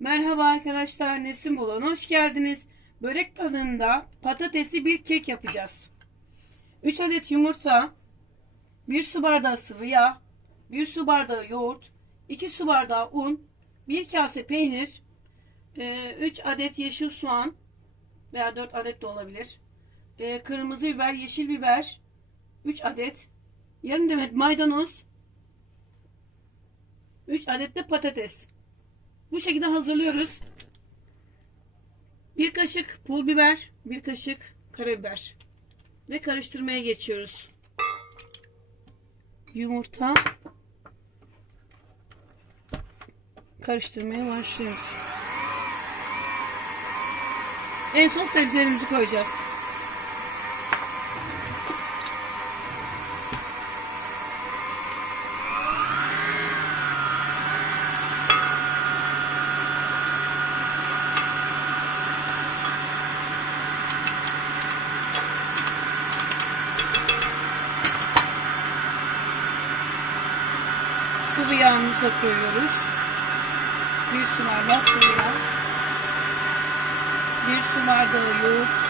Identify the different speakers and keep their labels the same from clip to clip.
Speaker 1: Merhaba arkadaşlar, Nesim Bulan hoş geldiniz. Börek tadında patatesli bir kek yapacağız. 3 adet yumurta, 1 su bardağı sıvı yağ, 1 su bardağı yoğurt, 2 su bardağı un, 1 kase peynir, 3 adet yeşil soğan veya 4 adet de olabilir. e, Kırmızı biber, yeşil biber, 3 adet, yarım demet maydanoz, 3 adet de patates. Bu şekilde hazırlıyoruz. Bir kaşık pul biber, bir kaşık karabiber ve karıştırmaya geçiyoruz. Yumurta karıştırmaya başlıyoruz. En son sebzelerimizi koyacağız. Sıvı yağımızı koyuyoruz. Bir su bardağı sıvı yağ. Bir su bardağı yoğurt.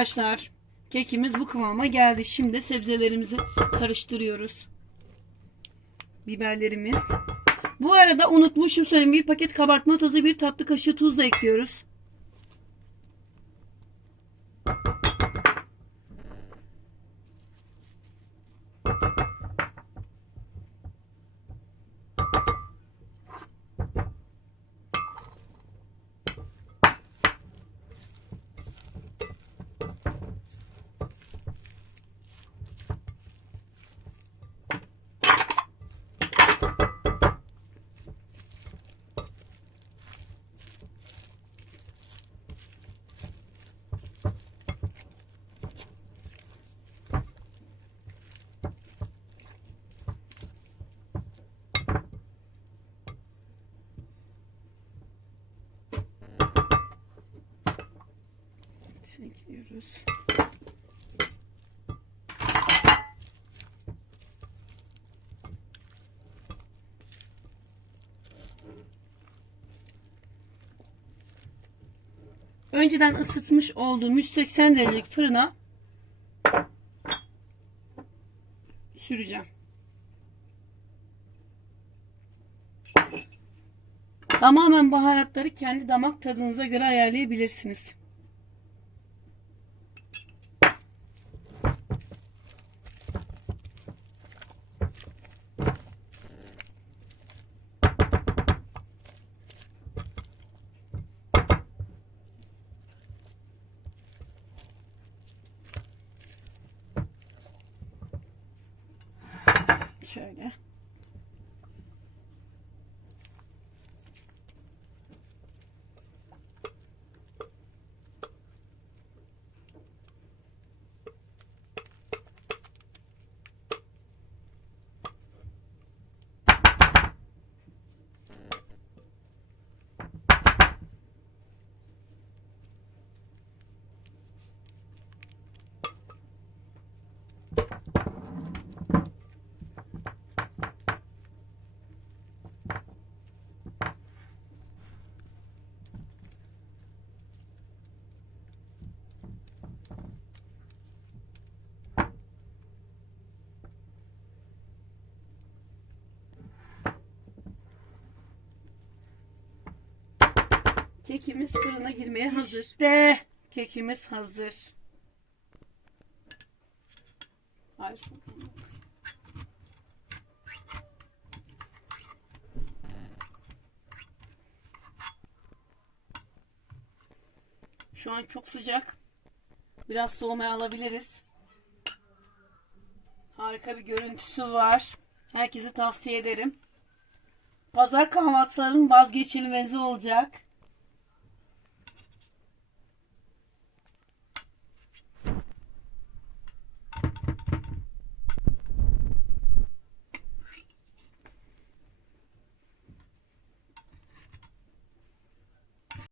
Speaker 1: Arkadaşlar. Kekimiz bu kıvama geldi. Şimdi sebzelerimizi karıştırıyoruz. Biberlerimiz. Bu arada unutmuşum söyleyeyim. Bir paket kabartma tozu, bir tatlı kaşığı tuz da ekliyoruz. Ekliyoruz. Önceden ısıtmış olduğum 180 derecelik fırına süreceğim. Tamamen baharatları kendi damak tadınıza göre ayarlayabilirsiniz. Şöyle. Kekimiz fırına girmeye hazır. İşte kekimiz hazır. Ay, Şu an çok sıcak. Biraz soğumaya alabiliriz. Harika bir görüntüsü var. Herkese tavsiye ederim. Pazar kahvaltılarının vazgeçilmezi olacak.